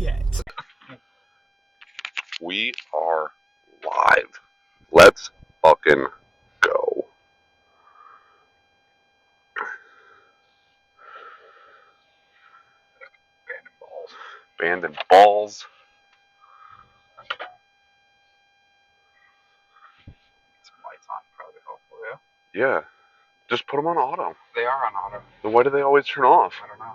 yet. We are live. Let's fucking go. Bandon balls. Some lights on probably helpful, yeah? Yeah. Just put them on auto. They are on auto. Then why do they always turn off? I don't know.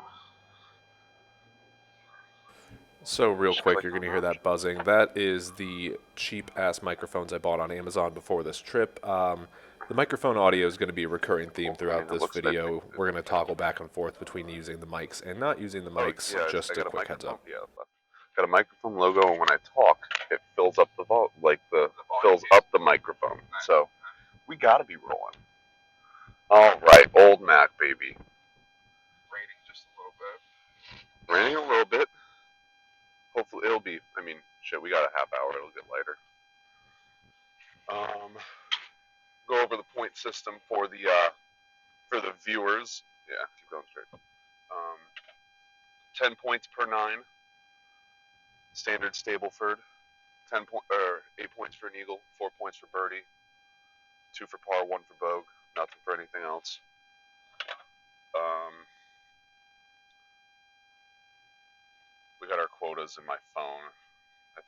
So real quick, you're going to hear that buzzing. That is the cheap-ass microphones I bought on Amazon before this trip. The microphone audio is going to be a recurring theme throughout this video. We're going to toggle back and forth between using the mics and not using the mics, just a quick heads up. Yeah, got a microphone logo, and when I talk, it fills up the fills up the microphone. So we got to be rolling. All right, old Mac baby. Raining just a little bit. Raining a little bit. Hopefully it'll be. I mean, shit, we got a half hour. It'll get lighter. Go over the point system for the viewers. Yeah, keep going straight. 10 points per 9. Standard Stableford. 8 points for an eagle, 4 points for birdie, 2 for par, 1 for bogue. Nothing for anything else. We got our quotas in my phone. I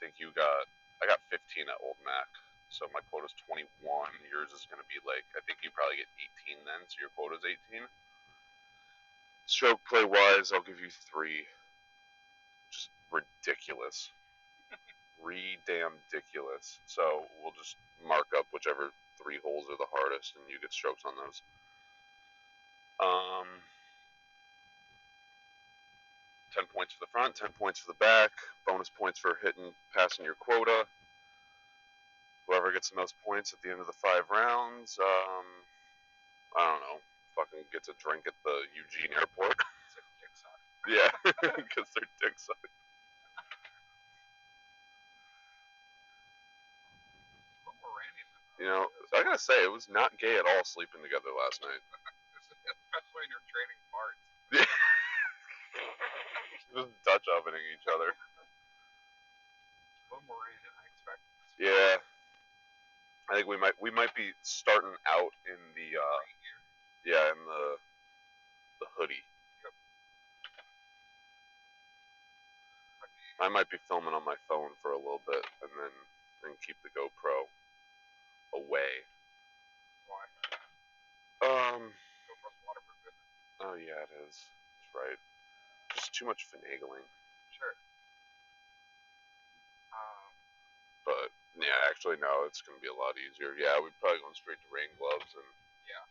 got 15 at Old Mac, so my quota's 21. Yours is going to be like, I think you probably get 18 then, so your quota's 18. Stroke play wise, I'll give you 3. Just ridiculous. Re-damn-diculous. So we'll just mark up whichever 3 holes are the hardest, and you get strokes on those. 10 points for the front, 10 points for the back, bonus points for passing your quota. Whoever gets the most points at the end of the 5 rounds, I don't know, fucking gets a drink at the Eugene airport. Yeah, because they're dick sucked. You know, I gotta say, it was not gay at all sleeping together last night. Especially when you're trading parts. Just Dutch ovening each other. A little more rain than I expected. Yeah. I think we might be starting out in the in the hoodie. Yep. I might be filming on my phone for a little bit and then keep the GoPro away. Why? GoPro's waterproof. Oh yeah, it is. That's right. Just too much finagling. Sure. But yeah, actually no, it's gonna be a lot easier. Yeah, we're probably going straight to rain gloves and. Yeah.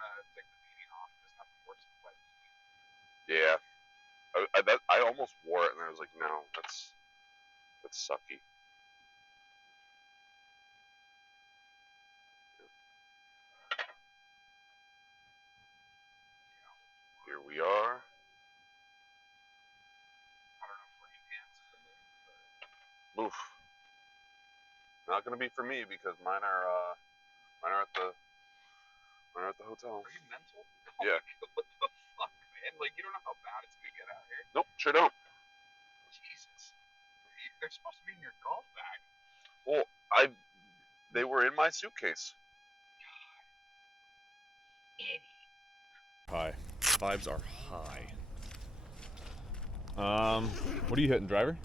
I'm gonna take the beanie off. There's nothing worse than wet beanie. Yeah. I almost wore it and I was like, no, that's sucky. Here we are. I don't know if rain hands for me, but... Oof. Not gonna be for me because mine are at the hotel. Are you mental? Yeah. What the fuck, man? Like, you don't know how bad it's gonna get out here. Nope, sure don't. Jesus. They're supposed to be in your golf bag. Well, they were in my suitcase. High. Vibes are high. What are you hitting, driver?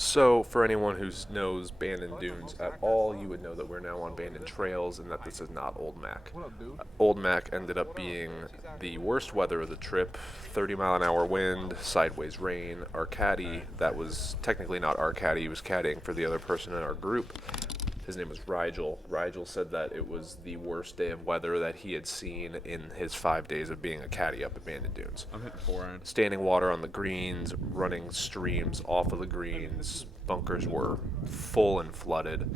So, for anyone who knows Bandon Dunes at all, you would know that we're now on Bandon Trails and that this is not Old Mac. Old Mac ended up being the worst weather of the trip, 30-mile-an-hour wind, sideways rain. Our caddy, that was technically not our caddy, he was caddying for the other person in our group. His name was Rigel. Rigel said that it was the worst day of weather that he had seen in his 5 days of being a caddy up at Bandon Dunes. I'm hitting 4-iron. Standing water on the greens, running streams off of the greens, bunkers were full and flooded,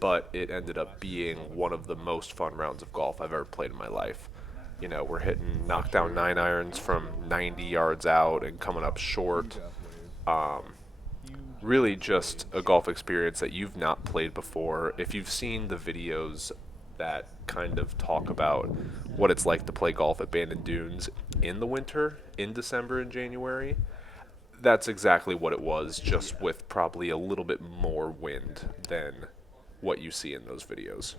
but it ended up being one of the most fun rounds of golf I've ever played in my life. You know, we're hitting knockdown 9-irons from 90 yards out and coming up short. Really just a golf experience that you've not played before. If you've seen the videos that kind of talk about what it's like to play golf at Bandon Dunes in the winter, in December and January, That's exactly what it was, just with probably a little bit more wind than what you see in those videos.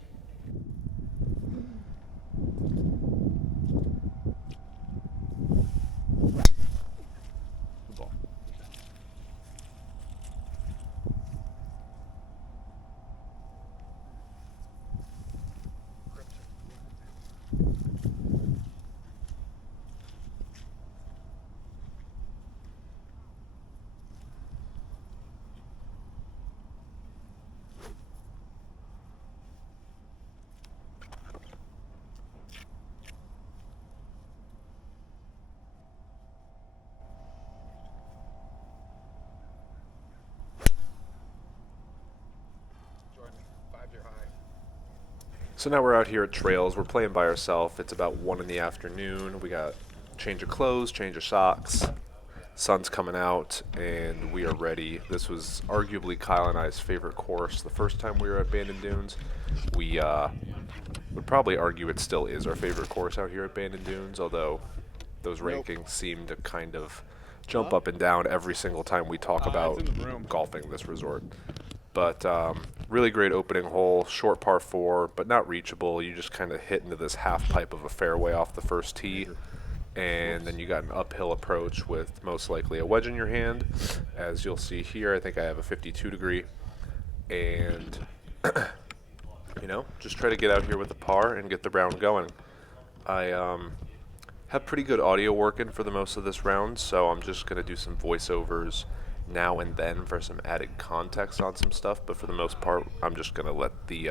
Good ball. Join me. 5-year high. So now we're out here at Trails. We're playing by ourselves. It's about 1 in the afternoon. We got change of clothes, change of socks. Sun's coming out, and we are ready. This was arguably Kyle and I's favorite course the first time we were at Bandon Dunes. We would probably argue it still is our favorite course out here at Bandon Dunes, although those rankings seem to kind of jump up and down every single time we talk about golfing this resort. But really great opening hole, short par 4, but not reachable. You just kind of hit into this half pipe of a fairway off the first tee, and then you got an uphill approach with most likely a wedge in your hand. As you'll see here, I think I have a 52 degree, and just try to get out here with a par and get the round going. I have pretty good audio working for the most of this round, so I'm just going to do some voiceovers now and then for some added context on some stuff, but for the most part, I'm just going to let the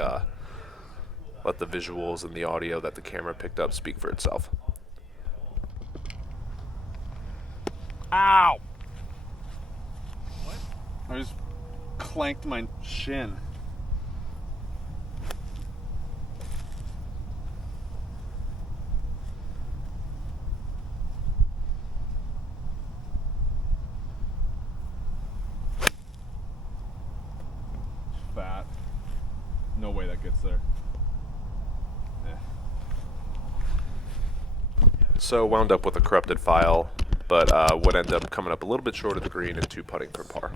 visuals and the audio that the camera picked up speak for itself. Ow! What? I just clanked my shin. Fat. No way that gets there. So wound up with a corrupted file, but would end up coming up a little bit short of the green and 2 putting for par.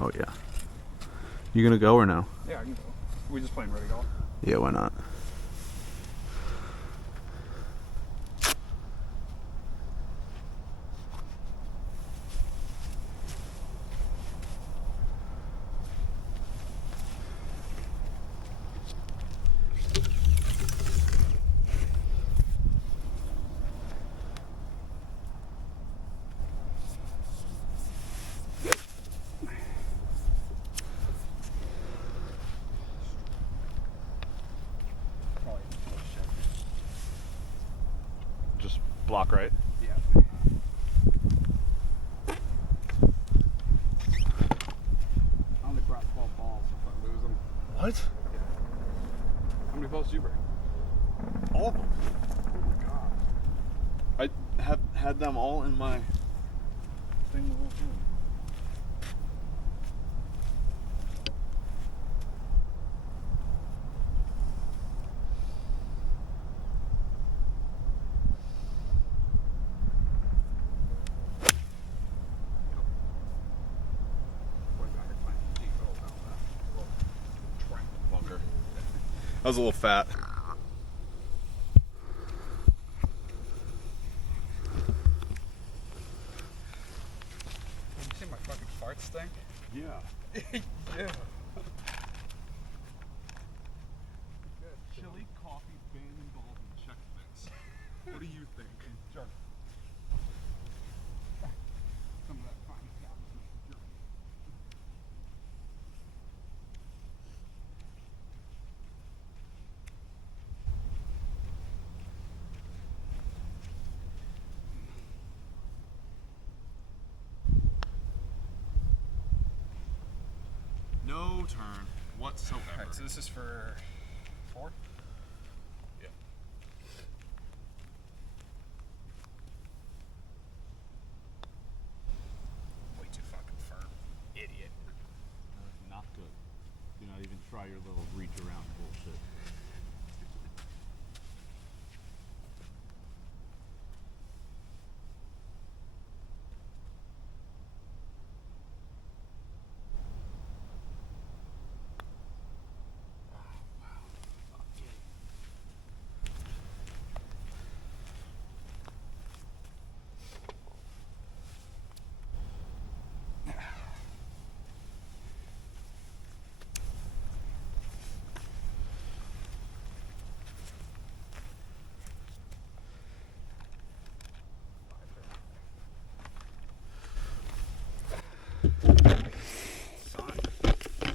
Oh yeah. You gonna go or no? Yeah, I can go. We just playing ready golf. Yeah, why not? Just block right. Yeah. I only brought 12 balls if I lose them. What? How many balls do you bring? All of them. Oh my god. I have had them all in my thing the whole time. Went back and playing deep goal down that little track. Bunker. I was a little fat. You see my fucking fart stink? Yeah. Yeah. Chili, coffee, Bandon balls, and check things. What do you think? Sure. Some of that fine establishment jerky. No turn whatsoever. Alright, so this is for 4? Yeah. Way too fucking firm. Idiot. Not good. Do not even try your little reach around bullshit.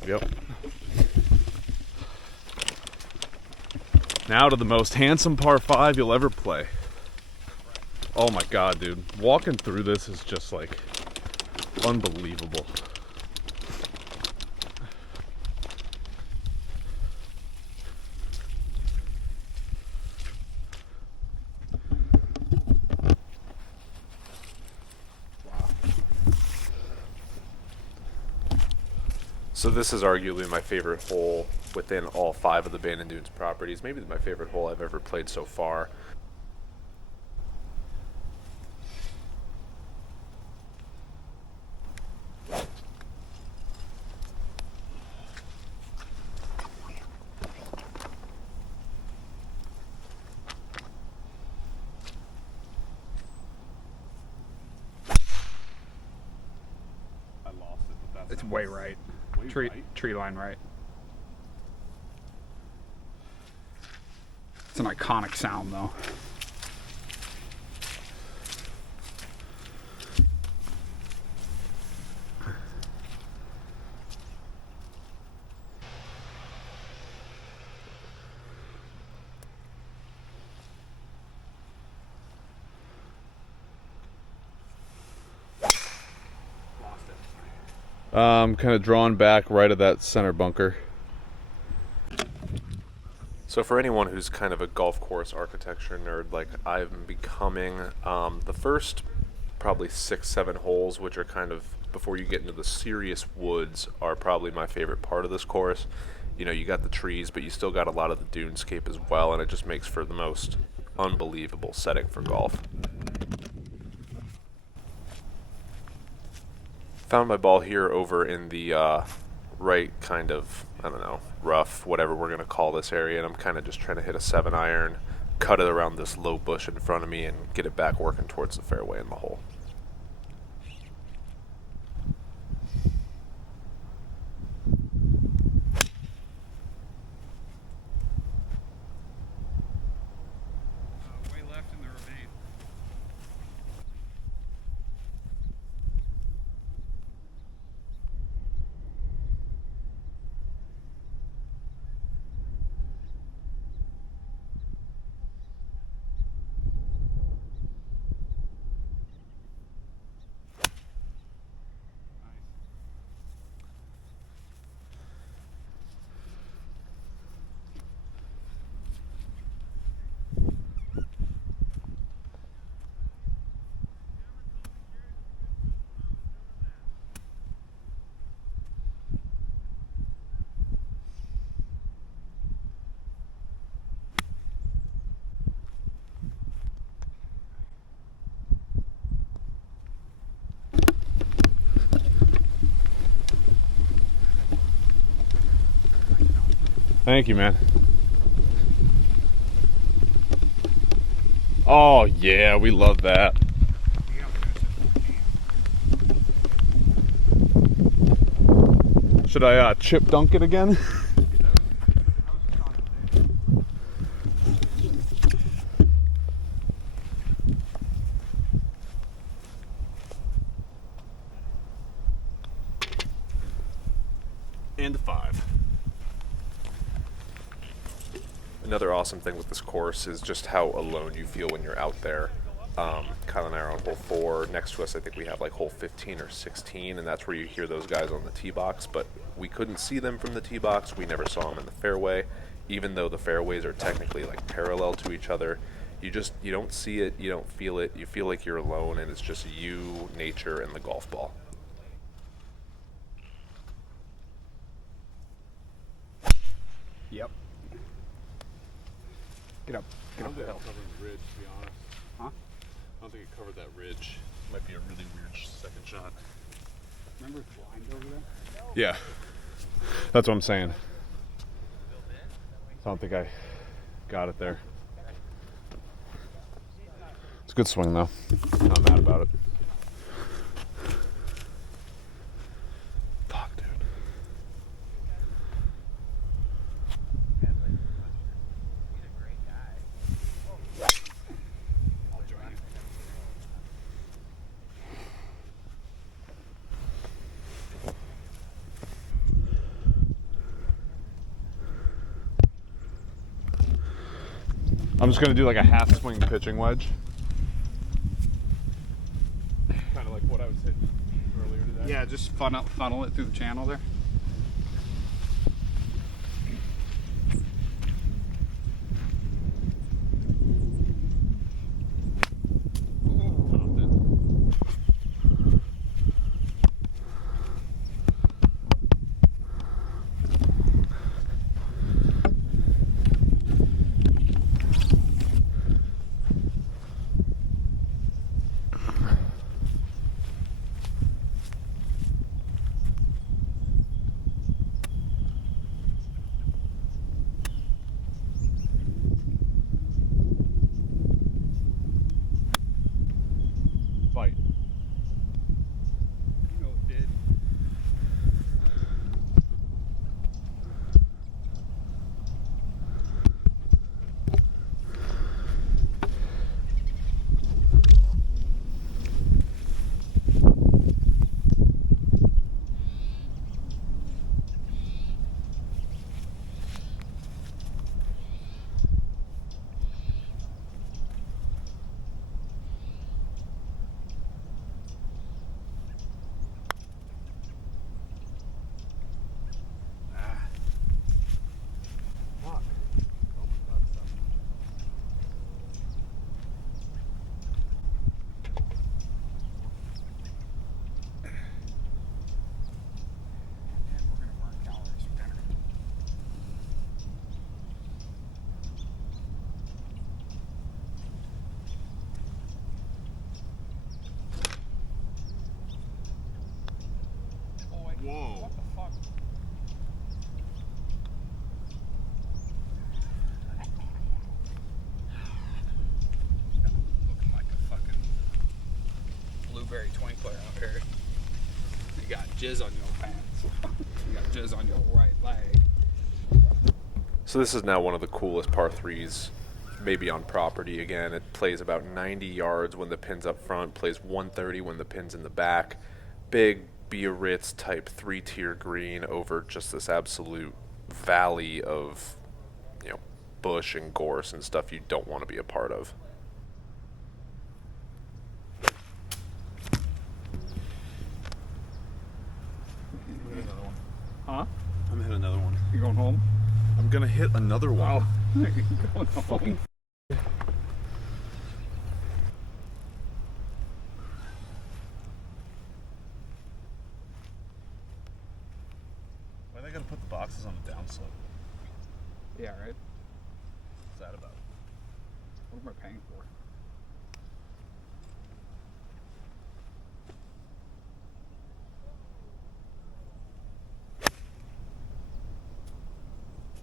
Yep. Now to the most handsome par 5 you'll ever play. Oh my god, dude. Walking through this is just like unbelievable. So this is arguably my favorite hole within all 5 of the Bandon Dunes properties. Maybe my favorite hole I've ever played so far. I lost it, but that's It's way right. way Tree right. tree line right. It's an iconic sound though. Kind of drawn back right of that center bunker. So for anyone who's kind of a golf course architecture nerd like I'm becoming, the first probably 6-7 holes, which are kind of before you get into the serious woods, are probably my favorite part of this course. You know, you got the trees, but you still got a lot of the dunescape as well, and it just makes for the most unbelievable setting for golf. Found my ball here over in the right kind of, I don't know, rough, whatever we're going to call this area, and I'm kind of just trying to hit a 7-iron, cut it around this low bush in front of me, and get it back working towards the fairway in the hole. Way left in the ravine. Thank you, man. Oh, yeah, we love that. Should I chip dunk it again? And a 5. Another awesome thing with this course is just how alone you feel when you're out there. Kyle and I are on hole 4. Next to us, I think we have like hole 15 or 16, and that's where you hear those guys on the tee box. But we couldn't see them from the tee box. We never saw them in the fairway, even though the fairways are technically like parallel to each other. You don't see it, you don't feel it. You feel like you're alone, and it's just you, nature, and the golf ball. Yep. Get up. I Get don't up the think it hill. covered the ridge, to be honest. Huh? I don't think it covered that ridge. Might be a really weird second shot. Remember it's blind over there? Yeah. That's what I'm saying. I don't think I got it there. It's a good swing, though. Not mad about it. Fuck, dude. I'm just gonna do like a half swing pitching wedge. Kind of like what I was hitting earlier today. Yeah, just funnel it through the channel there. Fight. You know it did. Whoa. What the fuck? Looking like a fucking blueberry twinkler out here. You got jizz on your pants. You got jizz on your right leg. So this is now one of the coolest par 3s, maybe on property again. It plays about 90 yards when the pin's up front, plays 130 when the pin's in the back. Big Biarritz type 3-tier green over just this absolute valley of, you know, bush and gorse and stuff you don't want to be a part of. Huh? I'm gonna hit another one. You going home? I'm gonna hit another one. Oh, you going home? Why they gotta put the boxes on the downslope? Yeah, right. What's that about? What am I paying for?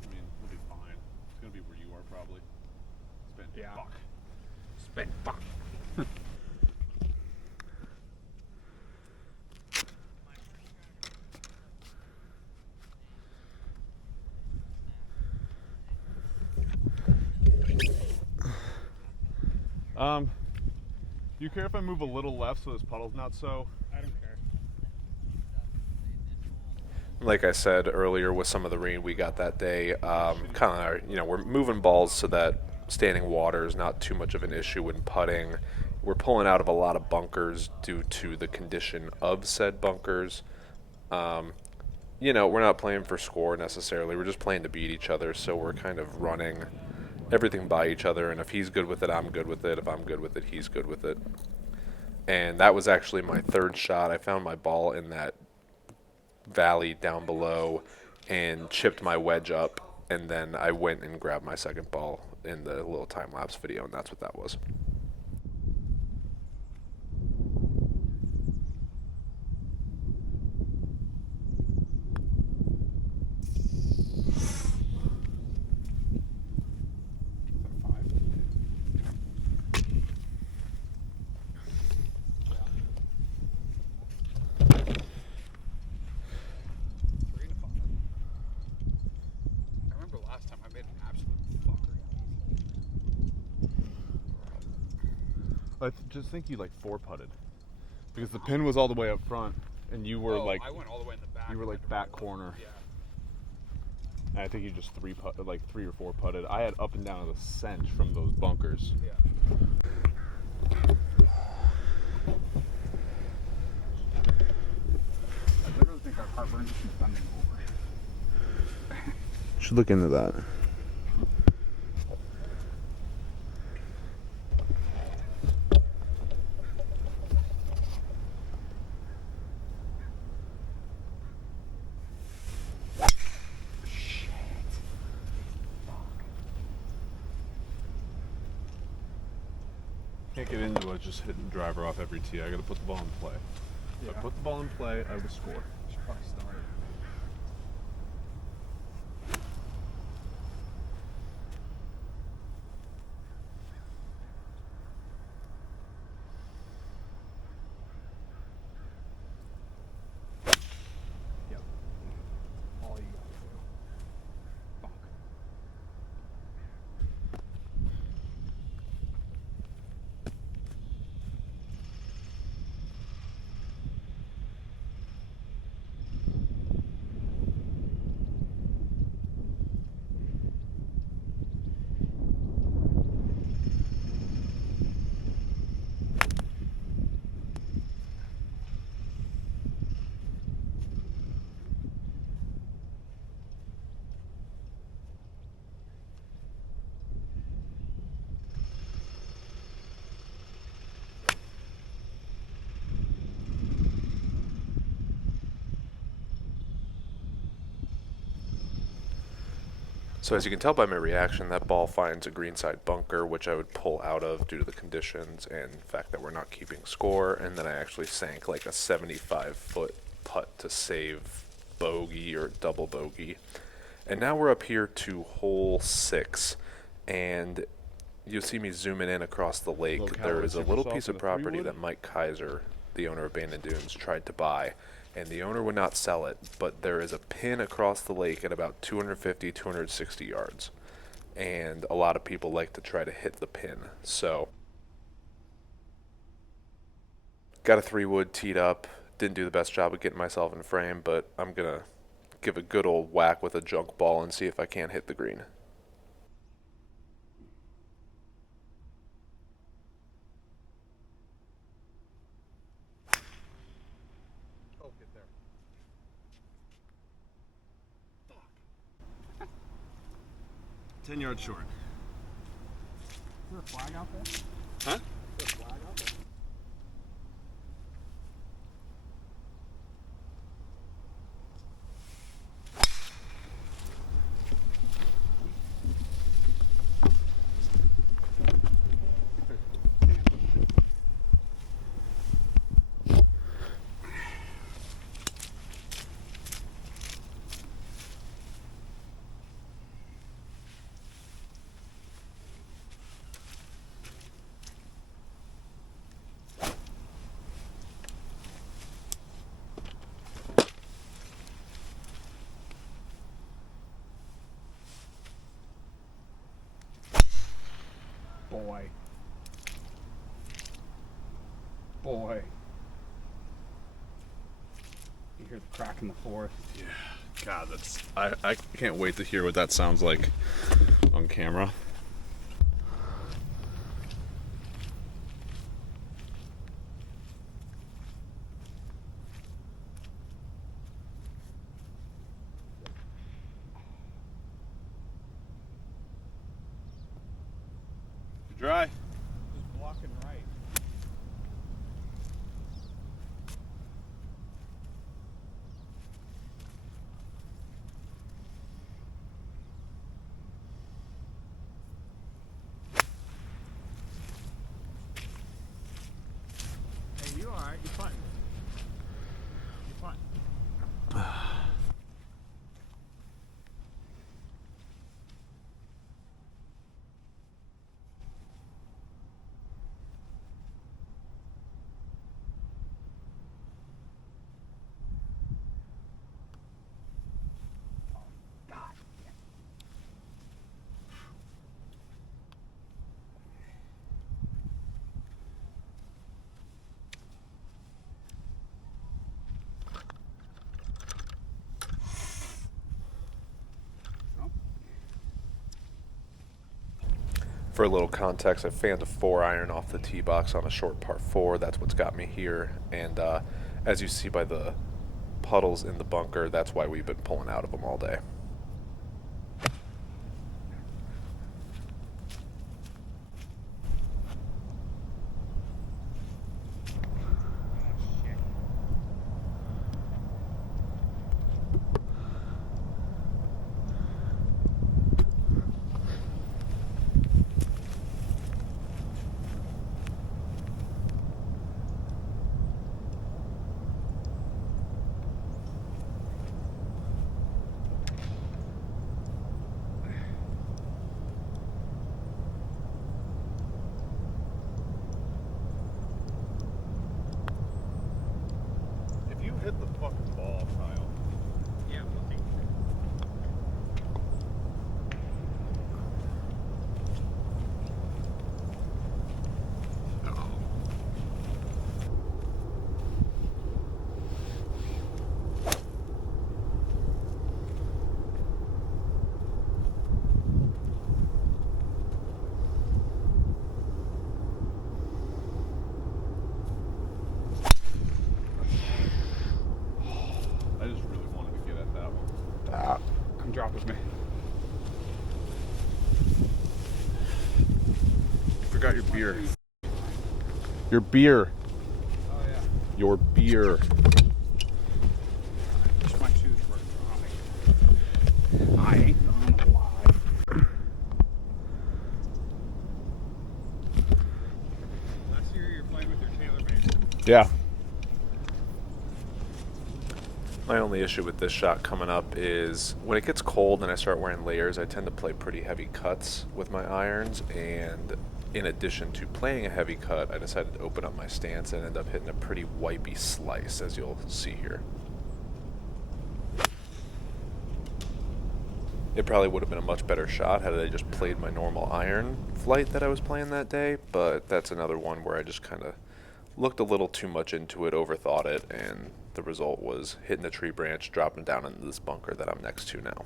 I mean, we'll be fine. It's gonna be where you are probably. Spin. Yeah. Fuck. Spin. Fuck. Do you care if I move a little left so this puddle's not so? I don't care. Like I said earlier, with some of the rain we got that day, kind of, you know, we're moving balls so that standing water is not too much of an issue when putting. We're pulling out of a lot of bunkers due to the condition of said bunkers. You know, we're not playing for score necessarily. We're just playing to beat each other, so we're kind of running everything by each other, and if he's good with it, I'm good with it. If I'm good with it, he's good with it. And that was actually my third shot. I found my ball in that valley down below and chipped my wedge up, and then I went and grabbed my second ball in the little time-lapse video, and that's what that was. I just think you like four putted because the pin was all the way up front and you were I went all the way in the back. you were like back corner. Yeah. And I think you just three or four putted. I had up and down the scent from those bunkers. Yeah. I literally think our heartburn just keeps bending over. Should look into that. Can't get into it just hitting driver off every tee. I gotta put the ball in play. If I put the ball in play, I would score. Should probably start. Yep. All you gotta do. Fuck. So as you can tell by my reaction, that ball finds a greenside bunker, which I would pull out of due to the conditions and the fact that we're not keeping score. And then I actually sank like a 75-foot putt to save bogey or double bogey. And now we're up here to hole 6, and you'll see me zooming in across the lake. Little There Cowboy is a Super little Soft piece and of a 3 property wood. that Mike Kaiser, the owner of Bandon Dunes, tried to buy, and the owner would not sell it, but there is a pin across the lake at about 250, 260 yards, and a lot of people like to try to hit the pin. So got a 3-wood teed up. Didn't do the best job of getting myself in frame, but I'm gonna give a good old whack with a junk ball and see if I can't hit the green. Oh, get there. 10 yards short. Is there a flag out there? Huh? Is there a flag out there? Boy. Boy. You hear the crack in the forest. Yeah. God, that's. I can't wait to hear what that sounds like on camera. You dry? Just blocking right. Hey, you alright? You're fine. You're fine. For a little context, I fanned a 4-iron off the tee box on a short par 4. That's what's got me here. And as you see by the puddles in the bunker, that's why we've been pulling out of them all day. If you hit the fucking ball, Kyle. Yeah, we'll see. I just really wanted to get at that one. Come drop with me. Forgot your beer. Your beer. Oh yeah. Your beer. Wish my shoes were dry. I ain't gonna lie. Last year you're playing with your TaylorMade. Yeah. My only issue with this shot coming up is when it gets cold and I start wearing layers, I tend to play pretty heavy cuts with my irons, and in addition to playing a heavy cut, I decided to open up my stance and end up hitting a pretty wipey slice, as you'll see here. It probably would have been a much better shot had I just played my normal iron flight that I was playing that day, but that's another one where I just kind of looked a little too much into it, overthought it, and the result was hitting a tree branch, dropping down into this bunker that I'm next to now.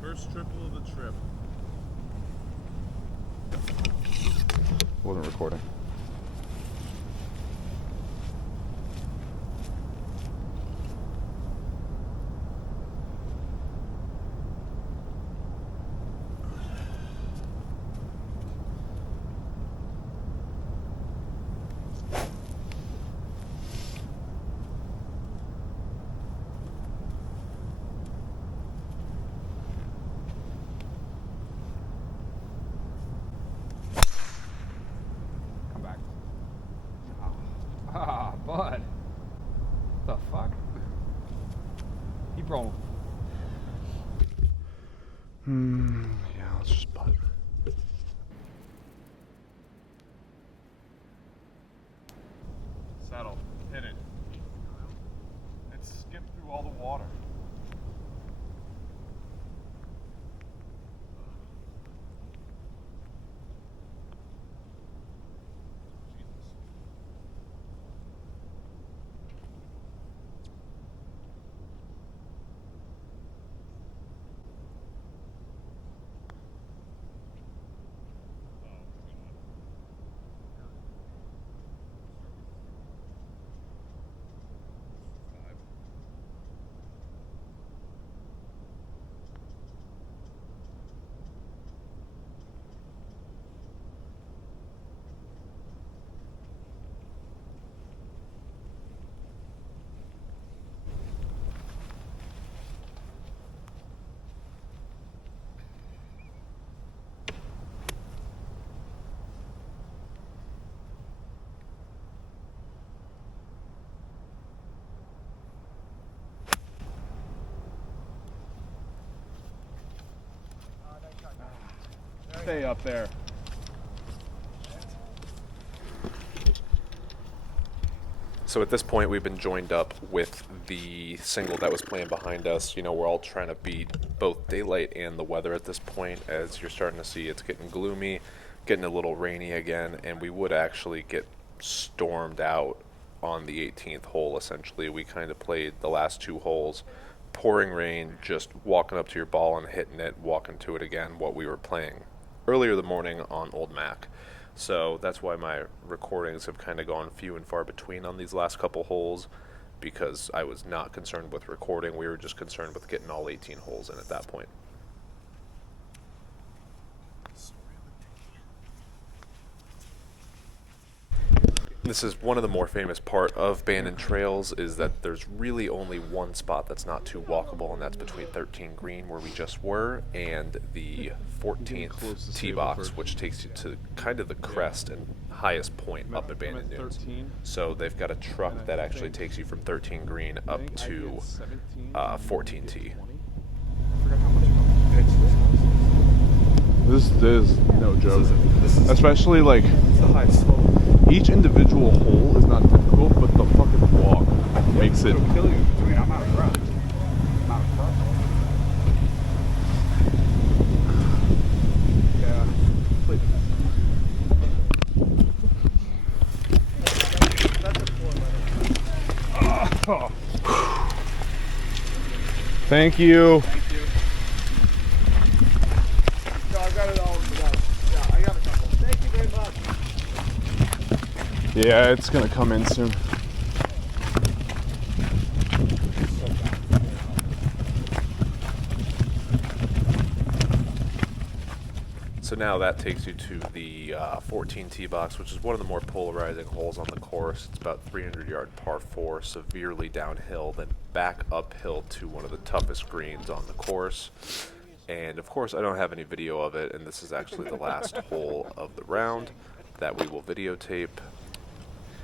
First triple of the trip. Wasn't recording. Come back. Ah, bud. The fuck? Keep rolling. Yeah, let's just putt. Settle. Hit it. And skip through all the water. stay up there. So at this point, we've been joined up with the single that was playing behind us. You know, we're all trying to beat both daylight and the weather at this point. As you're starting to see, it's getting gloomy, getting a little rainy again, and we would actually get stormed out on the 18th hole, essentially. We kind of played the last 2 holes, pouring rain, just walking up to your ball and hitting it, walking to it again, what we were playing earlier the morning on Old Mac. So that's why my recordings have kind of gone few and far between on these last couple holes, because I was not concerned with recording. We were just concerned with getting all 18 holes in at that point. This is one of the more famous part of Bandon Trails, is that there's really only one spot that's not too walkable, and that's between 13 green, where we just were, and the 14th tee box, which takes you to kind of the crest and highest point up at Bandon Dunes. So they've got a truck that actually takes you from 13 green up to 14 tee. This is no joke. Especially like It's the highest slope. each individual hole is not difficult, but the fucking walk makes it. It'll kill you in between. I'm out of breath. I'm out of breath. Yeah. Thank you. Thank you. No, I got it all. Yeah, I got a couple. Thank you very much. Yeah, it's gonna come in soon. So now that takes you to the 14 tee box, which is one of the more polarizing holes on the course. It's about 300-yard par 4, severely downhill, then back uphill to one of the toughest greens on the course. And of course, I don't have any video of it, and this is actually the last hole of the round that we will videotape.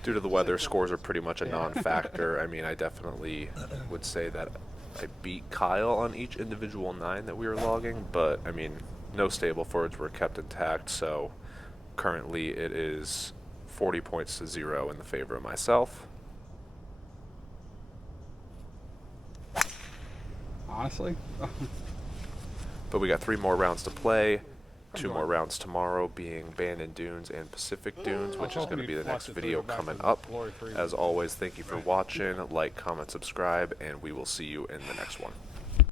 Due to the weather, scores are pretty much a non-factor. I mean, I definitely would say that I beat Kyle on each individual 9 that we were logging, but I mean, no Stable-fords were kept intact, so currently it is 40 points to 0 in the favor of myself. Honestly? But we got 3 more rounds to play, 2 more rounds tomorrow, being Bandon Dunes and Pacific Dunes, which is going to be the next video coming up. As always, thank you for watching. Like, comment, subscribe, and we will see you in the next one.